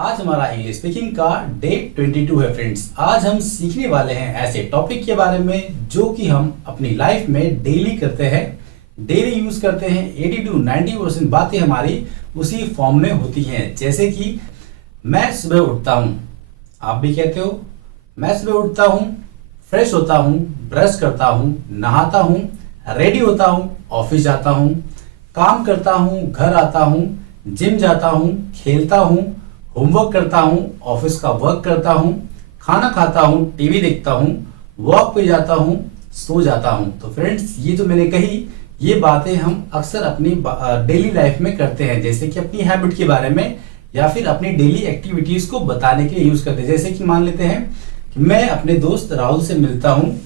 आज हमारा English speaking का डे 22 है फ्रेंड्स। आज हम सीखने वाले हैं ऐसे टॉपिक के बारे में जो कि हम अपनी लाइफ में डेली करते हैं, डेली यूज करते हैं। 80 to 90% बातें हमारी उसी फॉर्म में होती हैं। जैसे कि मैं सुबह उठता हूँ, आप भी कहते हो मैं सुबह उठता हूँ, फ्रेश होता हूँ, ब्रश करता हूँ, नहाता हूँ, रेडी होता हूँ, ऑफिस जाता हूँ, काम करता हूँ, घर आता हूँ, जिम जाता हूँ, खेलता हूँ, होमवर्क करता हूँ, ऑफिस का वर्क करता हूँ, खाना खाता हूँ, टीवी देखता हूँ, वॉक पे जाता हूँ, सो जाता हूँ। तो फ्रेंड्स, ये जो मैंने कही ये बातें हम अक्सर अपनी डेली लाइफ में करते हैं, जैसे कि अपनी हैबिट के बारे में या फिर अपनी डेली एक्टिविटीज को बताने के लिए यूज करते हैं। जैसे कि मान लेते हैं कि मैं अपने दोस्त राहुल से मिलता हूँ,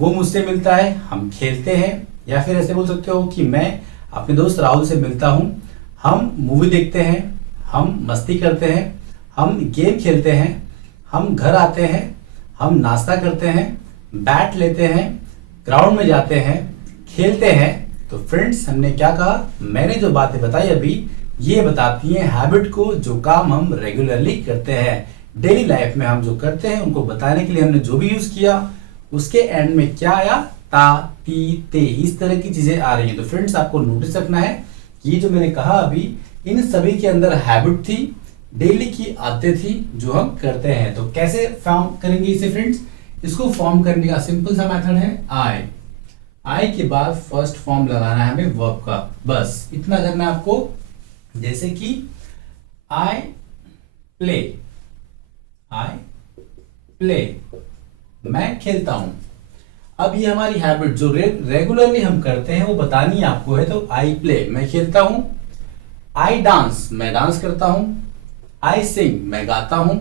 वो मुझसे मिलता है, हम खेलते हैं। या फिर ऐसे बोल सकते हो कि मैं अपने दोस्त राहुल से मिलता हूँ, हम मूवी देखते हैं, हम मस्ती करते हैं, हम गेम खेलते हैं, हम घर आते हैं, हम नाश्ता करते हैं, बैट लेते हैं, ग्राउंड में जाते हैं, खेलते हैं। तो फ्रेंड्स, हमने क्या कहा, मैंने जो बातें बताई अभी ये बताती हैं हैबिट को, जो काम हम रेगुलरली करते हैं डेली लाइफ में, हम जो करते हैं उनको बताने के लिए हमने जो भी यूज किया उसके एंड में क्या आया, ता, ती, ते, इस तरह की चीजें आ रही हैं। तो फ्रेंड्स, आपको नोटिस रखना है कि ये जो मैंने कहा अभी, इन सभी के अंदर हैबिट थी, डेली की आदतें थी जो हम करते हैं। तो कैसे फॉर्म करेंगे इसे फ्रेंड्स? इसको फॉर्म करने का सिंपल सा मेथड है आई के बाद फर्स्ट फॉर्म लगाना है हमें वर्ब का, बस इतना करना है आपको। जैसे कि आई प्ले, मैं खेलता हूं। अब ये हमारी हैबिट जो रेगुलरली हम करते हैं वो बतानी आपको है। तो आई प्ले, मैं खेलता हूं। आई डांस, मैं डांस करता हूं। आई सिंग, मैं गाता हूं।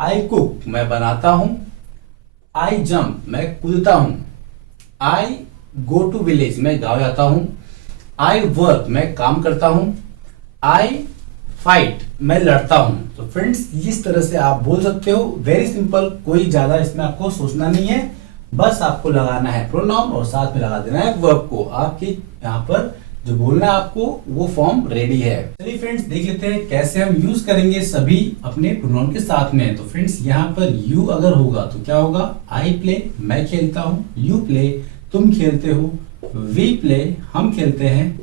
आई कुक, मैं बनाता हूं। आई जंप, मैं कूदता हूं। आई गो टू विलेज, मैं गाँव जाता हूं। आई वर्क, मैं काम करता हूं। आई फाइट, मैं लड़ता हूं। तो फ्रेंड्स, इस तरह से आप बोल सकते हो, वेरी सिंपल, कोई ज्यादा इसमें आपको सोचना नहीं है, बस आपको लगाना है प्रोनाउन और साथ में लगा देना है वर्ब को। आपकी यहाँ पर जो बोलना है आपको वो फॉर्म रेडी है। चलिए फ्रेंड्स, देख लेते हैं कैसे हम यूज करेंगे सभी अपने प्रोनाउन के साथ में। तो फ्रेंड्स, यहाँ पर यू अगर होगा तो क्या होगा, आई प्ले, मैं खेलता हूँ। यू प्ले, तुम खेलते हो। वी प्ले, हम खेलते हैं।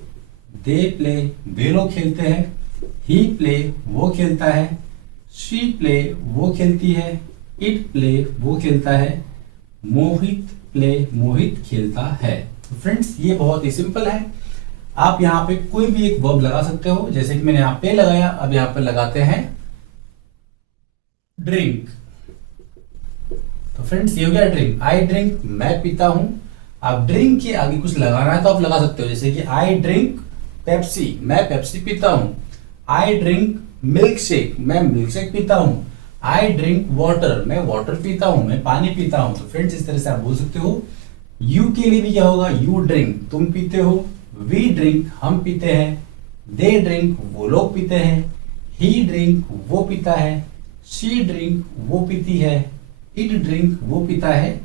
दे प्ले, वे लोग खेलते हैं। ही प्ले, वो खेलता है। शी प्ले, वो खेलती है। इट प्ले, वो खेलता है। मोहित प्ले, मोहित खेलता है। तो फ्रेंड्स, ये बहुत ही सिंपल है। आप यहाँ पे कोई भी एक वर्ब लगा सकते हो, जैसे कि मैंने यहाँ पे लगाया, अब यहाँ पे लगाते हैं ड्रिंक। तो फ्रेंड्स, ये हो गया ड्रिंक। आई ड्रिंक, मैं पीता हूं। आप ड्रिंक के आगे कुछ लगाना है तो आप लगा सकते हो, जैसे कि आई ड्रिंक पेप्सी, मैं पेप्सी पीता हूं। आई ड्रिंक मिल्क शेक, मैं मिल्क शेक पीता हूं। आई ड्रिंक वाटर, मैं वाटर पीता हूं, मैं पानी पीता हूं। तो फ्रेंड्स, इस तरह से आप बोल सकते हो। यू के लिए भी क्या होगा, यू ड्रिंक, तुम पीते हो। वी ड्रिंक, हम पीते हैं। दे ड्रिंक, वो लोग पीते हैं। ही ड्रिंक, वो पीता है। शी ड्रिंक, वो पीती है। इट ड्रिंक, वो पीता है।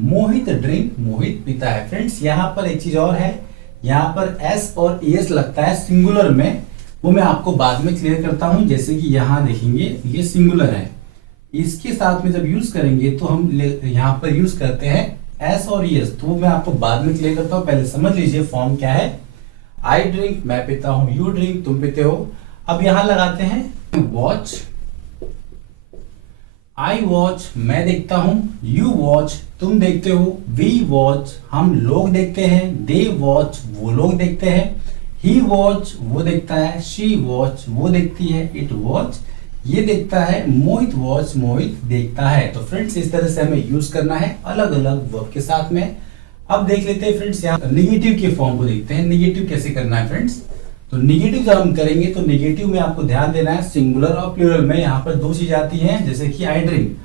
मोहित ड्रिंक, मोहित पीता है। फ्रेंड्स, यहाँ पर एक चीज और है, यहाँ पर एस और एस लगता है सिंगुलर में, वो मैं आपको बाद में क्लियर करता हूं। जैसे कि यहाँ देखेंगे ये सिंगुलर है, इसके साथ में जब यूज करेंगे तो हम यहाँ पर यूज करते हैं एस और एस, तो मैं आपको बाद में क्लियर करता हूँ। पहले समझ लीजिए फॉर्म क्या है। आई ड्रिंक, मैं पीता हूं। यू ड्रिंक, तुम पीते हो। अब यहां लगाते हैं वॉच। आई वॉच, मैं देखता हूं। यू वॉच, तुम देखते हो। वी वॉच, हम लोग देखते हैं। दे वॉच, वो लोग देखते हैं। ही वॉच, वो देखता है। शी वॉच, वो देखती है। इट वॉच, ये देखता है। मोहित वॉच, मोहित देखता है। तो फ्रेंड्स, इस तरह से हमें यूज करना है अलग अलग वर्ब के साथ में। अब देख लेते हैं फ्रेंड्स, यहाँ निगेटिव के फॉर्म को देखते हैं। निगेटिव कैसे करना है फ्रेंड्स? तो निगेटिव जब हम करेंगे तो निगेटिव में आपको ध्यान देना है सिंगुलर और प्लूरल में। यहाँ पर दो चीज आती हैं, जैसे कि आई ड्रिंक,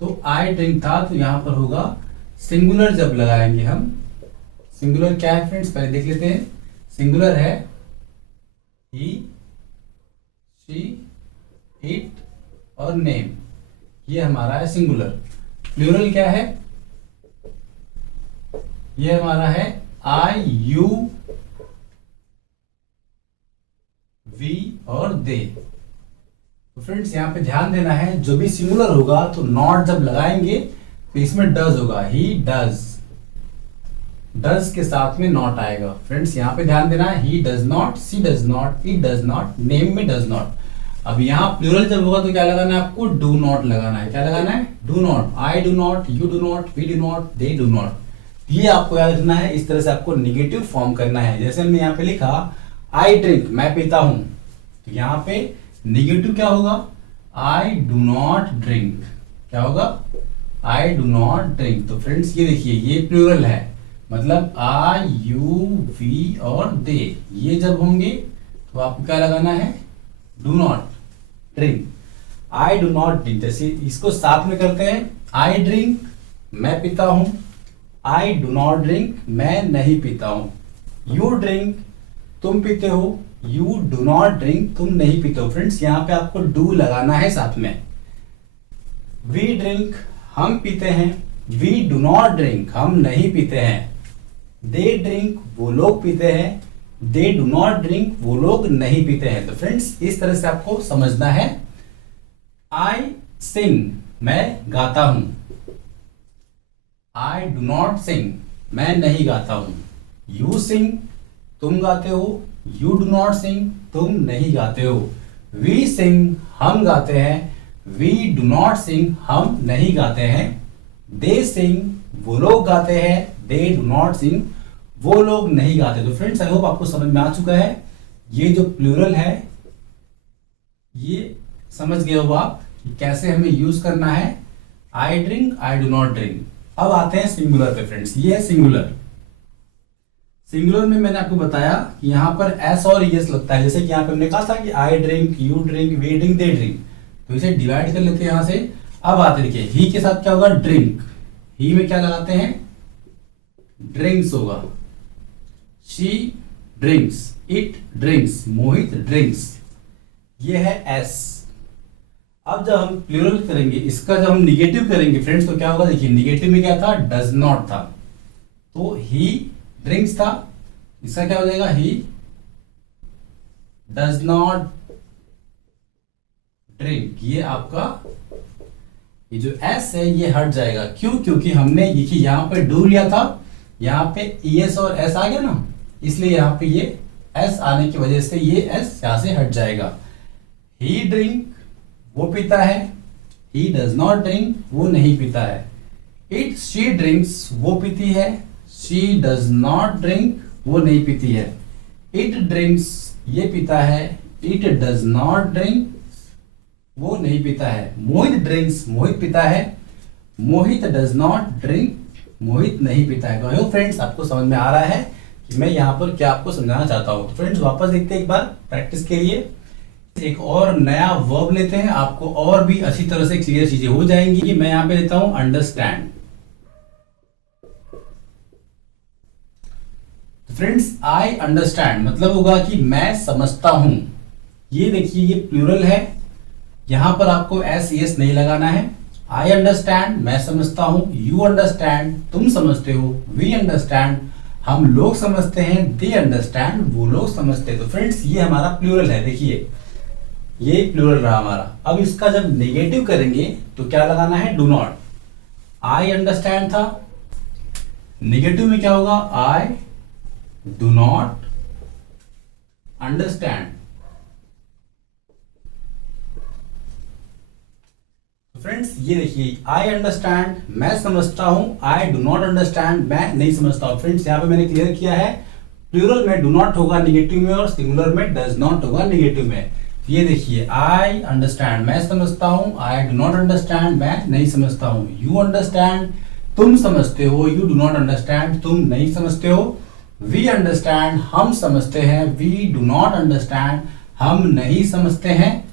तो आई ड्रिंक था, तो यहाँ पर होगा सिंगुलर जब लगाएंगे हम। सिंगुलर क्या है फ्रेंड्स, पहले देख लेते हैं। सिंगुलर है ही, शी, इट और नेम, ये हमारा है सिंगुलर। प्लूरल क्या है, ये हमारा है आई, यू, वी और दे। फ्रेंड्स यहाँ पे ध्यान देना है, जो भी सिंगुलर होगा तो नॉट जब लगाएंगे तो इसमें डज होगा, ही डज, डज के साथ में नॉट आएगा। फ्रेंड्स यहाँ पे ध्यान देना है, he does not, she does not, it does not, name में डज नॉट। अब यहाँ प्लूरल जब होगा तो क्या लगाना है आपको, डू नॉट लगाना है। क्या लगाना है, do not, I do not, you do not, we do not, they do not. ये आपको याद रखना है, इस तरह से आपको निगेटिव फॉर्म करना है। जैसे हमने यहाँ पे लिखा आई ड्रिंक, मैं पीता हूं, तो यहाँ पे निगेटिव क्या होगा, आई डू नॉट ड्रिंक। क्या होगा, आई डू नॉट ड्रिंक। तो फ्रेंड्स ये देखिए, ये प्लूरल है, मतलब आई, यू, वी और दे, ये जब होंगे तो आपको क्या लगाना है, do not drink. I do not drink, जैसे इसको साथ में करते हैं, आई ड्रिंक, मैं पीता हूं, आई डू नॉट ड्रिंक, मैं नहीं पीता हूं। यू ड्रिंक, तुम पीते हो, यू डू नॉट ड्रिंक, तुम नहीं पीते हो। फ्रेंड्स यहाँ पे आपको डू लगाना है साथ में। वी ड्रिंक, हम पीते हैं, वी डू नॉट ड्रिंक, हम नहीं पीते हैं। दे ड्रिंक, वो लोग पीते हैं, दे डू नॉट ड्रिंक, वो लोग नहीं पीते हैं। तो फ्रेंड्स इस तरह से आपको समझना है। आई सिंग, मैं गाता हूं, आई डू नॉट सिंग, मैं नहीं गाता हूं। यू सिंग, तुम गाते हो, यू डू नॉट सिंग, तुम नहीं गाते हो। वी सिंग, हम गाते हैं, वी डू नॉट सिंग, हम नहीं गाते हैं। दे सिंग, वो लोग गाते हैं, दे डू नॉट सिंग, वो लोग नहीं गाते। तो फ्रेंड्स आई होप आपको समझ में आ चुका है, ये जो प्लूरल है ये समझ गए हो आप कि कैसे हमें यूज करना है। I drink, I do not drink. अब आते हैं सिंगुलर पे फ्रेंड्स, ये है सिंगुलर। सिंगुलर में मैंने आपको बताया कि यहाँ पर एस और एस लगता है। जैसे कि यहाँ पे हमने कहा था कि I drink, you drink, we drink, they drink, तो इसे डिवाइड कर लेते हैं यहाँ से। अब आते देखिए, ही के साथ क्या होगा, ड्रिंक, ही में क्या लगाते हैं, ड्रिंक्स होगा। She drinks, it drinks, Mohit drinks, ये है एस। अब जब हम प्लूरल करेंगे, इसका जब हम निगेटिव करेंगे फ्रेंड्स, तो क्या होगा, देखिए निगेटिव में क्या था, डज नॉट था, तो ही ड्रिंक्स था, इसका क्या हो जाएगा, ही डज नॉट ड्रिंक। ये आपका ये जो एस है ये हट जाएगा। क्यों, क्योंकि हमने देखिए यहाँ पे डू लिया था, यहाँ पे ईएस और एस आ गया ना, इसलिए यहाँ पे ये एस आने की वजह से ये एस यहां से हट जाएगा। ही ड्रिंक, वो पीता है, ही डज नॉट ड्रिंक, वो नहीं पीता है। इट, शी ड्रिंक्स, वो पीती है, शी डज नॉट ड्रिंक, वो नहीं पीती है। इट ड्रिंक्स, ये पीता है, इट डज नॉट ड्रिंक, वो नहीं पीता है। मोहित ड्रिंक्स, मोहित पीता है, मोहित डज नॉट ड्रिंक, मोहित नहीं पीता है। तो आई होप फ्रेंड्स आपको समझ में आ रहा है कि मैं यहाँ पर क्या आपको समझाना चाहता हूँ। तो फ्रेंड्स वापस देखते हैं एक बार प्रैक्टिस के लिए। एक और नया वर्ब लेते हैं, आपको और भी अच्छी तरह से क्लियर चीजें हो जाएंगी। मैं यहाँ पे लेता हूं अंडरस्टैंड। फ्रेंड्स आई अंडरस्टैंड मतलब होगा कि मैं समझता हूं। ये देखिए ये प्लूरल है, यहां पर आपको एस एस नहीं लगाना है। आई अंडरस्टैंड, मैं समझता हूं। यू अंडरस्टैंड, तुम समझते हो। वी अंडरस्टैंड, हम लोग समझते हैं। दे अंडरस्टैंड, वो लोग समझते हैं। तो फ्रेंड्स ये हमारा प्लूरल है, देखिए ये प्लूरल रहा हमारा। अब इसका जब नेगेटिव करेंगे तो क्या लगाना है, डू नॉट। आई अंडरस्टैंड था, नेगेटिव में क्या होगा, आई डू नॉट अंडरस्टैंड। फ्रेंड्स ये देखिए आई अंडरस्टैंड, मैं समझता हूं। आई डू नॉट अंडरस्टैंड, मैं नहीं समझता हूं। फ्रेंड्स यहां पे मैंने क्लियर किया है, प्लूरल में डू नॉट होगा नेगेटिव में और सिंगुलर में डज नॉट होगा नेगेटिव में। ये देखिए आई अंडरस्टैंड, मैं समझता हूं। आई डू नॉट अंडरस्टैंड, मैं नहीं समझता हूं। यू अंडरस्टैंड, तुम समझते हो। यू डू नॉट अंडरस्टैंड, तुम नहीं समझते हो। वी अंडरस्टैंड, हम समझते हैं। वी डू नॉट अंडरस्टैंड, हम नहीं समझते हैं।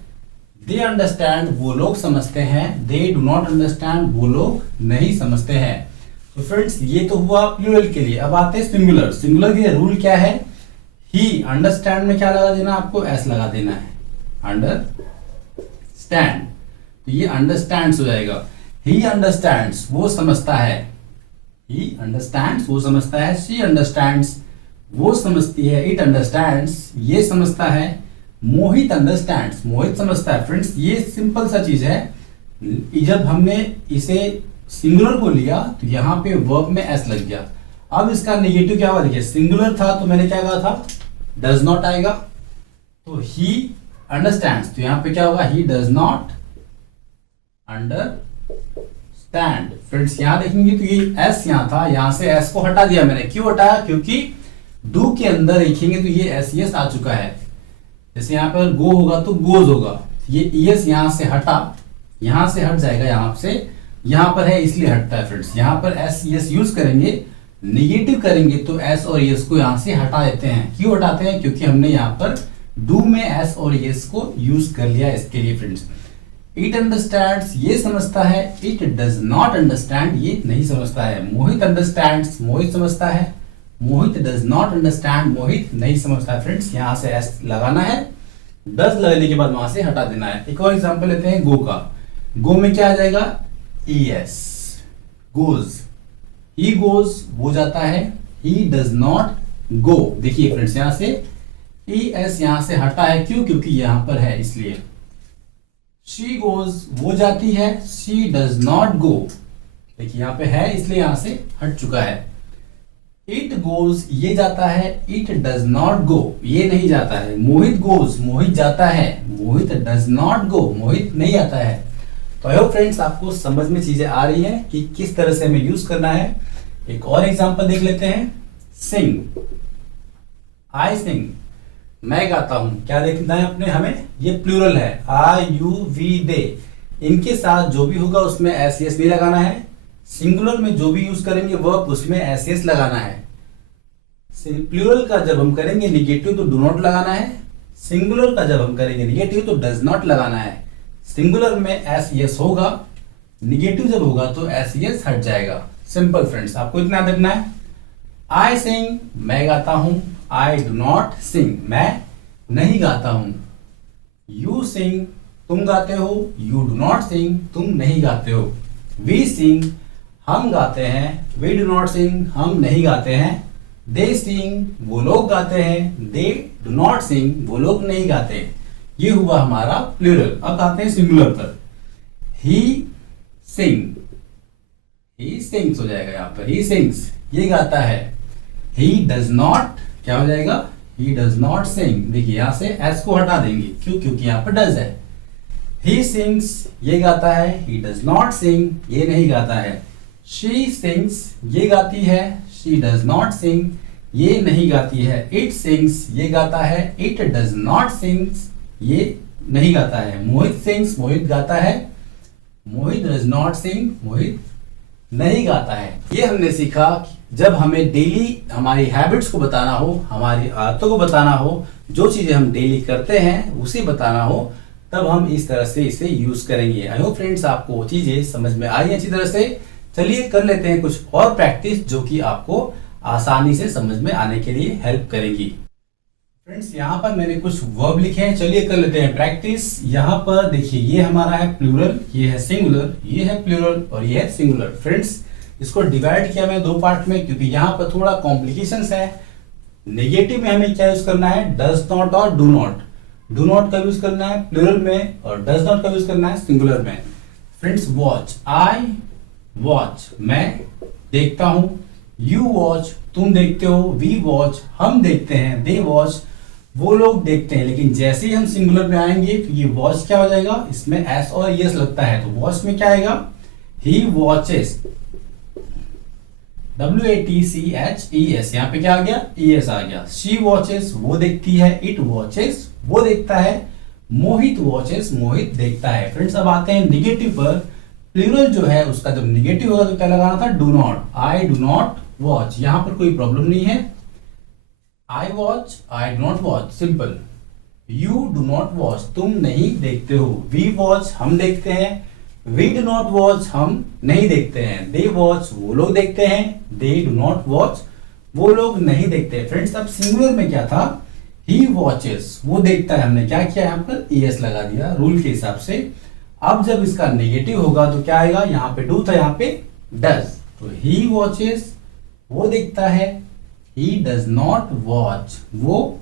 दे अंडरस्टैंड, वो लोग समझते हैं। दे डू नॉट अंडरस्टैंड, वो लोग नहीं समझते हैं। तो फ्रेंड्स ये तो हुआ प्लूरल के लिए। अब आते हैं सिंगुलर। सिंगुलर के रूल क्या है, ही अंडरस्टैंड में क्या लगा देना, आपको एस लगा देना है, अंडरस्टैंड। तो ये अंडरस्टैंड्स हो जाएगा। ही अंडरस्टैंड्स, वो समझता है। ही अंडरस्टैंड्स, वो समझता है। शी अंडरस्टैंड्स, वो समझती है। इट अंडरस्टैंड्स, ये समझता है। मोहित अंडरस्टैंड्स, मोहित समझता है। फ्रेंड्स ये सिंपल सा चीज है। जब हमने इसे सिंगुलर को लिया तो यहाँ पे वर्ब में एस लग गया। अब इसका नेगेटिव क्या हुआ, देखिए सिंगुलर था तो मैंने क्या कहा था, डज नॉट आएगा, तो ही अंडरस्टैंड्स, तो यहाँ पे क्या होगा, ही डज नॉट अंडरस्टैंड। फ्रेंड्स यहां देखेंगे तो ये एस यहाँ था, यहां से एस को हटा दिया मैंने। क्यों हटाया, क्योंकि डू के अंदर देखेंगे तो ये एस यस आ चुका है। जैसे यहाँ पर गो होगा तो गोज होगा, ये यस यहां से हटा, यहां से हट जाएगा, यहां से यहां पर है इसलिए हटता है। फ्रेंड्स यहां पर एस यस यूज करेंगे, निगेटिव करेंगे तो एस और यस को यहां से हटा देते हैं। क्यों हटाते हैं, क्योंकि हमने यहाँ पर डू में एस और यस को यूज कर लिया इसके लिए। फ्रेंड्स इट अंडरस्टैंड्स, ये समझता है। इट डज नॉट अंडरस्टैंड, ये नहीं समझता है। मोहित अंडरस्टैंड्स, मोहित समझता है। मोहित डज नॉट अंडरस्टैंड, मोहित नहीं समझता है। फ्रेंड्स यहां से एस लगाना है, डज लगने के बाद वहां से हटा देना है। एक और एग्जांपल लेते हैं गो का। गो में क्या आ जाएगा, ईएस, गोज, ही गोज, वो जाता है। ही डज नॉट गो, देखिए फ्रेंड्स यहां से ईएस यहां से हटा है, क्यों, क्योंकि यहां पर है इसलिए। शी गोज, वो जाती है। शी डज नॉट गो, देखिए यहां पे है इसलिए यहां से हट चुका है। इट गोज, ये जाता है। इट डज नॉट गो, ये नहीं जाता है। मोहित गोज, मोहित जाता है। मोहित डज नॉट गो, मोहित नहीं आता है। तो आई होप फ्रेंड्स आपको समझ में चीजें आ रही है कि किस तरह से हमें यूज करना है। एक और एग्जांपल देख लेते हैं। सिंग, आई सिंग, मैं गाता हूं। क्या देखना है अपने हमें, ये प्लूरल है, आई यू वी दे, इनके साथ जो भी होगा उसमें एस एस नहीं लगाना है। सिंगुलर में जो भी यूज करेंगे वर्ब उसमें एस एस लगाना है। प्लूरल का जब हम करेंगे निगेटिव तो डू नॉट लगाना है। सिंगुलर का जब हम करेंगे निगेटिव तो डज नॉट लगाना है। सिंगुलर में एस यस होगा, निगेटिव जब होगा तो एस यस हट जाएगा। सिंपल फ्रेंड्स, आपको इतना याद रखना है। आई सिंग, मैं गाता हूं। आई डू नॉट सिंग, मैं नहीं गाता हूं। यू सिंग, तुम गाते हो। यू डू नॉट सिंग, तुम नहीं गाते हो। वी सिंग, हम गाते हैं। वी डू नॉट सिंग, हम नहीं गाते हैं। दे सिंग, वो लोग गाते हैं। दे डू नॉट सिंग, वो लोग नहीं गाते। ये हुआ हमारा प्लूरल। अब आते हैं सिंगुलर पर। ही सिंग, ही सिंग्स हो जाएगा यहाँ पर। ही सिंग्स, ये गाता है। ही डज नॉट, क्या हो जाएगा, ही डज नॉट सिंग, देखिए यहां से एस को हटा देंगे। क्यों, क्योंकि यहाँ पर डज है। ही सिंग्स, ये गाता है। ही डज नॉट सिंग, ये नहीं गाता है। शी सिंग्स, ये गाती है। शी डज नॉट सिंग, ये नहीं गाती है। इट सिंग्स, ये गाता है। इट डज नॉट सिंग्स, ये नहीं गाता है। मोहित सिंग्स, मोहित गाता है। मोहित डज नॉट सिंग, मोहित नहीं गाता है। ये हमने सीखा जब हमें डेली हमारी हैबिट्स को बताना हो, हमारी आदतों को बताना हो, जो चीजें हम डेली करते हैं उसे बताना हो, तब हम इस तरह से इसे यूज करेंगे। आई होप फ्रेंड्स आपको वो चीजें समझ में आई अच्छी तरह से। चलिए कर लेते हैं कुछ और प्रैक्टिस जो कि आपको आसानी से समझ में आने के लिए हेल्प करेंगी। फ्रेंड्स यहाँ पर मैंने कुछ वर्ब लिखे हैं, चलिए कर लेते हैं प्रैक्टिस। यहाँ पर देखिए ये हमारा है प्लूरल, ये है सिंगुलर, ये है प्लूरल और ये है सिंगुलर। फ्रेंड्स इसको डिवाइड किया मैंने दो पार्ट में, क्योंकि यहाँ पर थोड़ा कॉम्प्लिकेशंस है। नेगेटिव में हमें क्या यूज करना है, डज नॉट और डू नॉट। डू नॉट का यूज करना है प्लूरल में और डज नॉट का यूज करना है सिंगुलर में। फ्रेंड्स वॉच, आई वॉच, मैं देखता हूं। यू वॉच, तुम देखते हो। वी वॉच, हम देखते हैं। दे वॉच, वो लोग देखते हैं। लेकिन जैसे ही हम सिंगुलर में आएंगे तो ये वॉच क्या हो जाएगा, इसमें एस और यस लगता है, तो वॉच में क्या आएगा, ही वॉचेस, WATCHES, यहाँ पे क्या आ गया, ES आ गया। शी वॉचेस, वो देखती है। इट वॉचेस, वो देखता है। मोहित वॉचेस, मोहित देखता है। फ्रेंड्स अब आते हैं निगेटिव पर। प्लूरल जो है उसका जब निगेटिव होगा तो क्या लगाना था, do not. I do not watch, यहां पर कोई प्रॉब्लम नहीं है। I watch, I do not watch, simple. You do not watch, तुम नहीं देखते हो। वी वॉच, हम देखते हैं। वी डू नॉट वॉच, हम नहीं देखते हैं। दे वॉच, वो लोग देखते हैं। दे डू नॉट वॉच, वो लोग नहीं देखते। फ्रेंड्स अब सिंगुलर में क्या था, ही वॉचेस, वो देखता है। हमने क्या किया, यहाँ पर ES लगा दिया रूल के हिसाब से। अब जब इसका नेगेटिव होगा तो क्या आएगा, यहाँ पे डू था, यहाँ पे डज, तो ही वॉचेस, वो देखता है। ही डज नॉट वॉच, वो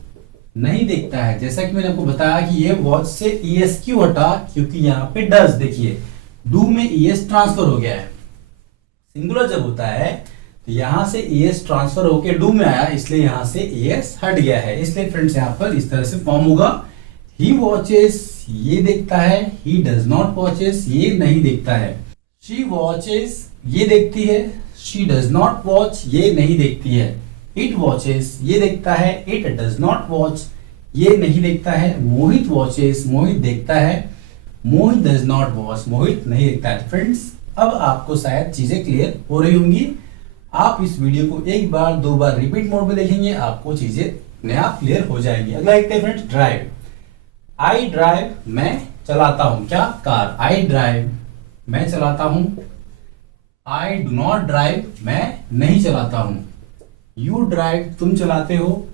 नहीं देखता है। जैसा कि मैंने आपको बताया कि ये वॉच से ईएस क्यों हटा, क्योंकि यहाँ पे डज, देखिए डू में ईएस ट्रांसफर हो गया है। सिंगुलर जब होता है तो यहां से ईएस ट्रांसफर होके डू में आया, इसलिए यहां से ईएस हट गया है। इसलिए फ्रेंड्स यहाँ पर इस तरह से फॉर्म होगा, ही वॉचेस ये देखता है, ही डज नॉट वॉचेस ये नहीं देखता है। शी वॉचेस ये देखती है, शी डज नॉट वॉच ये नहीं देखती है। इट वॉचेस ये देखता है, इट डज नॉट वॉच ये नहीं देखता है। मोहित वॉचेस मोहित देखता है, मोहित डज नॉट वॉच मोहित नहीं देखता है। फ्रेंड्स अब आपको शायद चीजें क्लियर हो रही होंगी। आप इस वीडियो को एक बार दो बार रिपीट मोड में देखेंगे, आपको चीजें नया क्लियर हो जाएंगी। अगला देखते हैं फ्रेंड्स, ड्राइव। आई ड्राइव मैं चलाता हूं, क्या कार, आई ड्राइव मैं चलाता हूं। आई डू नॉट ड्राइव मैं नहीं चलाता हूं। यू ड्राइव तुम चलाते हो,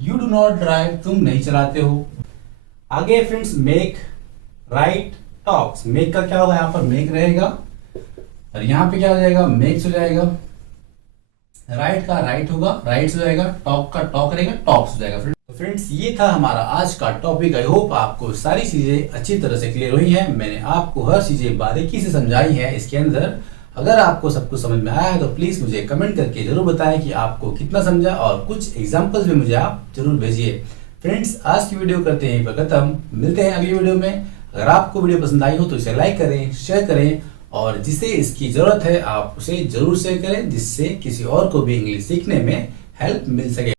यू डू नॉट ड्राइव तुम नहीं चलाते हो। आगे friends, make, right, talks. Make का क्या होगा, यहाँ पर मेक रहेगा और यहाँ पे क्या हो जाएगा, मेक्स हो जाएगा। राइट का राइट होगा, राइट्स हो जाएगा। टॉक का टॉक रहेगा, टॉक्स हो जाएगा। फ्रेंड्स ये था हमारा आज का टॉपिक। आई होप आपको सारी चीजें अच्छी तरह से क्लियर हुई हैं। मैंने आपको हर चीजें बारीकी से समझाई है इसके अंदर। अगर आपको सब कुछ समझ में आया है तो प्लीज मुझे कमेंट करके जरूर बताएं कि आपको कितना समझा, और कुछ एग्जांपल्स भी मुझे आप जरूर भेजिए। फ्रेंड्स आज की वीडियो करते हैं यहीं पर खत्म, मिलते हैं अगली वीडियो में। अगर आपको वीडियो पसंद आई हो तो इसे लाइक करें, शेयर करें, और जिसे इसकी जरूरत है आप उसे जरूर शेयर करें, जिससे किसी और को भी इंग्लिश सीखने में हेल्प मिल सके।